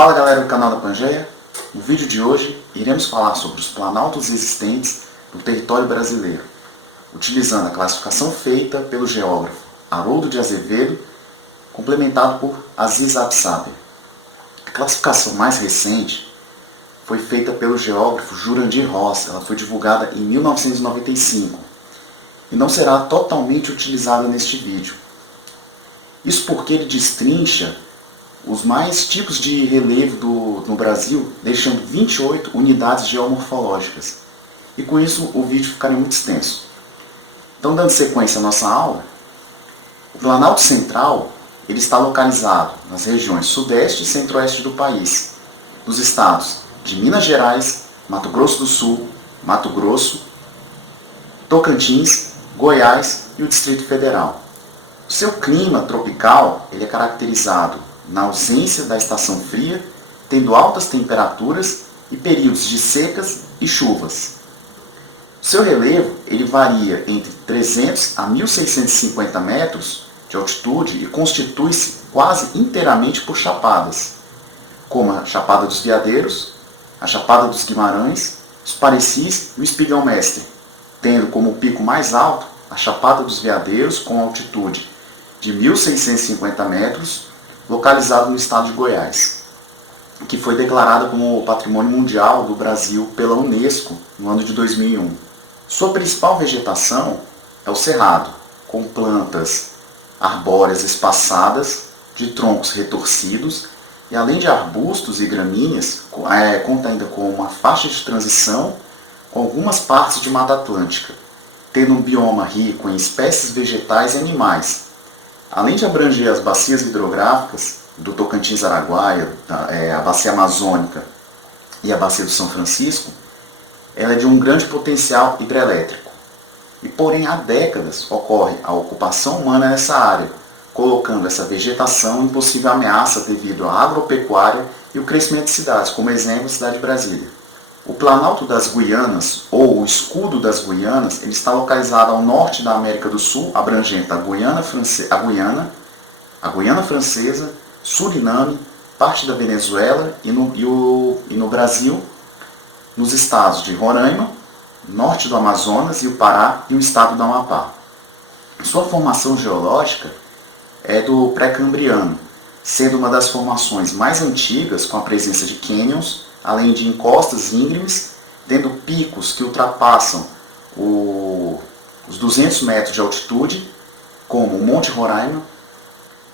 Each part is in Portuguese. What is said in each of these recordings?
Fala galera do canal da Pangeia, no vídeo de hoje iremos falar sobre os planaltos existentes no território brasileiro, utilizando a classificação feita pelo geógrafo Haroldo de Azevedo, complementado por Aziz Absaber. A classificação mais recente foi feita pelo geógrafo Jurandir Rossi, ela foi divulgada em 1995 e não será totalmente utilizada neste vídeo. Isso porque ele destrincha os mais tipos de relevo no Brasil, deixando 28 unidades geomorfológicas. E com isso o vídeo ficaria muito extenso. Então, dando sequência à nossa aula, o Planalto Central ele está localizado nas regiões sudeste e centro-oeste do país, nos estados de Minas Gerais, Mato Grosso do Sul, Mato Grosso, Tocantins, Goiás e o Distrito Federal. O seu clima tropical ele é caracterizado na ausência da estação fria, tendo altas temperaturas e períodos de secas e chuvas. O seu relevo ele varia entre 300 a 1.650 metros de altitude e constitui-se quase inteiramente por chapadas, como a Chapada dos Veadeiros, a Chapada dos Guimarães, os Parecis e o Espigão Mestre, tendo como pico mais alto a Chapada dos Veadeiros com altitude de 1.650 metros, localizado no estado de Goiás, que foi declarada como Patrimônio Mundial do Brasil pela Unesco no ano de 2001. Sua principal vegetação é o cerrado, com plantas arbóreas espaçadas, de troncos retorcidos, e além de arbustos e gramíneas, conta ainda com uma faixa de transição com algumas partes de Mata Atlântica, tendo um bioma rico em espécies vegetais e animais, além de abranger as bacias hidrográficas do Tocantins-Araguaia, a bacia amazônica e a bacia do São Francisco, ela é de um grande potencial hidrelétrico. E porém há décadas ocorre a ocupação humana nessa área, colocando essa vegetação em possível ameaça devido à agropecuária e o crescimento de cidades, como exemplo a cidade de Brasília. O Planalto das Guianas, ou o Escudo das Guianas, ele está localizado ao norte da América do Sul, abrangendo a Guiana Francesa, Suriname, parte da Venezuela e no Brasil, nos estados de Roraima, norte do Amazonas e o Pará e o estado do Amapá. Sua formação geológica é do pré-cambriano, sendo uma das formações mais antigas com a presença de cânions, além de encostas íngremes, tendo picos que ultrapassam os 200 metros de altitude, como o Monte Roraima,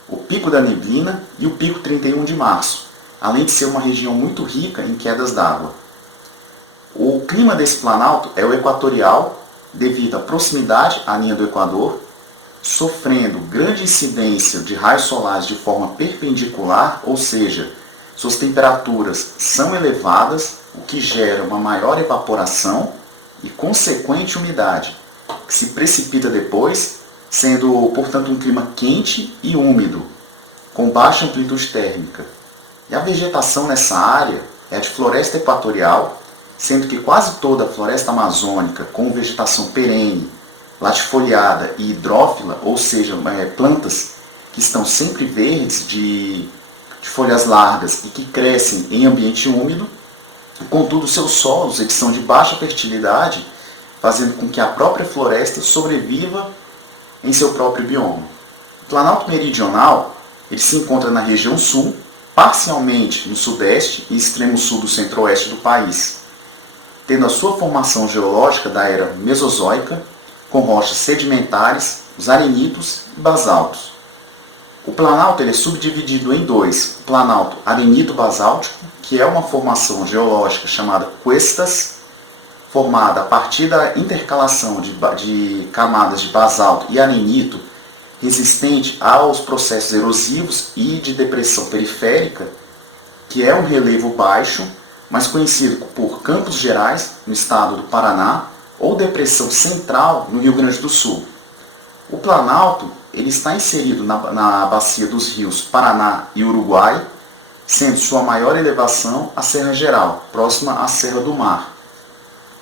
o Pico da Neblina e o Pico 31 de Março, além de ser uma região muito rica em quedas d'água. O clima desse planalto é o equatorial, devido à proximidade à linha do Equador, sofrendo grande incidência de raios solares de forma perpendicular, ou seja, suas temperaturas são elevadas, o que gera uma maior evaporação e consequente umidade, que se precipita depois, sendo, portanto, um clima quente e úmido, com baixa amplitude térmica. E a vegetação nessa área é a de floresta equatorial, sendo que quase toda a floresta amazônica, com vegetação perene, latifoliada e hidrófila, ou seja, plantas que estão sempre verdes, de folhas largas e que crescem em ambiente úmido, contudo seus solos eles são de baixa fertilidade, fazendo com que a própria floresta sobreviva em seu próprio bioma. O Planalto Meridional ele se encontra na região sul, parcialmente no sudeste e extremo sul do centro-oeste do país, tendo a sua formação geológica da era Mesozoica, com rochas sedimentares, os arenitos e basaltos. O Planalto ele é subdividido em dois: o Planalto arenito-basáltico, que é uma formação geológica chamada cuestas, formada a partir da intercalação de camadas de basalto e arenito, resistente aos processos erosivos e de depressão periférica, que é um relevo baixo, mas conhecido por Campos Gerais, no estado do Paraná, ou depressão central, no Rio Grande do Sul. O Planalto ele está inserido na bacia dos rios Paraná e Uruguai, sendo sua maior elevação a Serra Geral, próxima à Serra do Mar.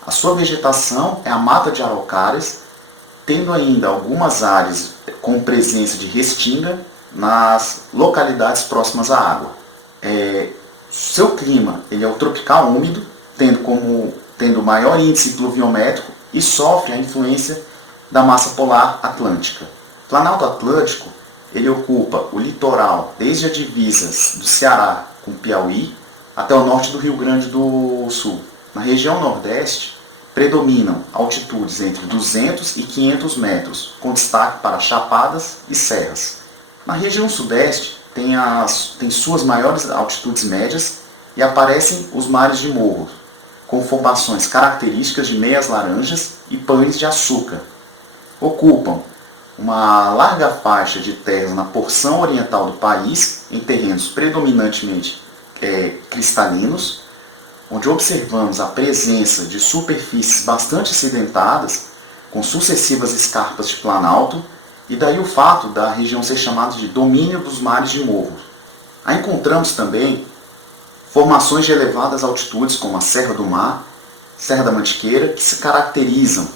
A sua vegetação é a mata de araucárias, tendo ainda algumas áreas com presença de restinga nas localidades próximas à água. Seu clima ele é o tropical úmido, tendo maior índice pluviométrico e sofre a influência da massa polar atlântica. O Planalto Atlântico ele ocupa o litoral desde as divisas do Ceará com o Piauí até o norte do Rio Grande do Sul. Na região nordeste, predominam altitudes entre 200 e 500 metros, com destaque para chapadas e serras. Na região sudeste, tem suas maiores altitudes médias e aparecem os mares de morro, com formações características de meias laranjas e panes de açúcar. Ocupam uma larga faixa de terras na porção oriental do país, em terrenos predominantemente cristalinos, onde observamos a presença de superfícies bastante acidentadas, com sucessivas escarpas de planalto, e daí o fato da região ser chamada de domínio dos mares de morro. Aí encontramos também formações de elevadas altitudes, como a Serra do Mar, Serra da Mantiqueira, que se caracterizam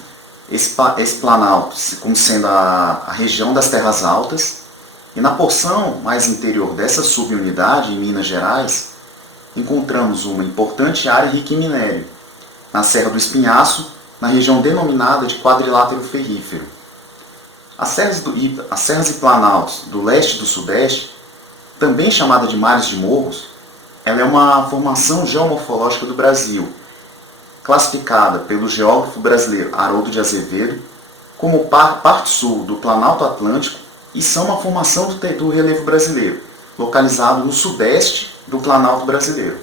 esse planalto como sendo a região das terras altas, e na porção mais interior dessa subunidade, em Minas Gerais, encontramos uma importante área rica em minério, na Serra do Espinhaço, na região denominada de quadrilátero ferrífero. As serras e planaltos do leste e do sudeste, também chamada de mares de morros, ela é uma formação geomorfológica do Brasil, classificada pelo geógrafo brasileiro Haroldo de Azevedo como parte sul do Planalto Atlântico e são uma formação do relevo brasileiro, localizado no sudeste do Planalto brasileiro.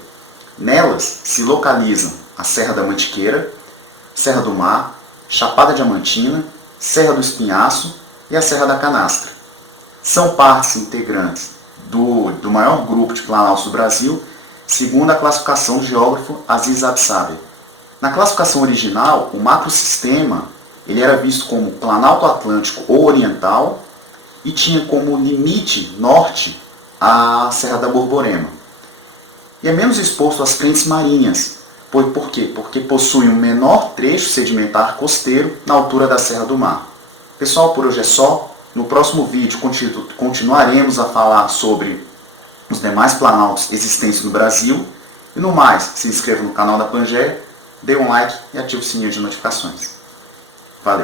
Nelas se localizam a Serra da Mantiqueira, Serra do Mar, Chapada Diamantina, Serra do Espinhaço e a Serra da Canastra. São partes integrantes do maior grupo de planaltos do Brasil, segundo a classificação do geógrafo Aziz Absaber. Na classificação original, o macrosistema ele era visto como Planalto Atlântico ou Oriental e tinha como limite norte a Serra da Borborema. E é menos exposto às frentes marinhas. Por quê? Porque possui um menor trecho sedimentar costeiro na altura da Serra do Mar. Pessoal, por hoje é só. No próximo vídeo continuaremos a falar sobre os demais planaltos existentes no Brasil. E no mais, se inscreva no canal da Pangeia, dê um like e ative o sininho de notificações. Valeu!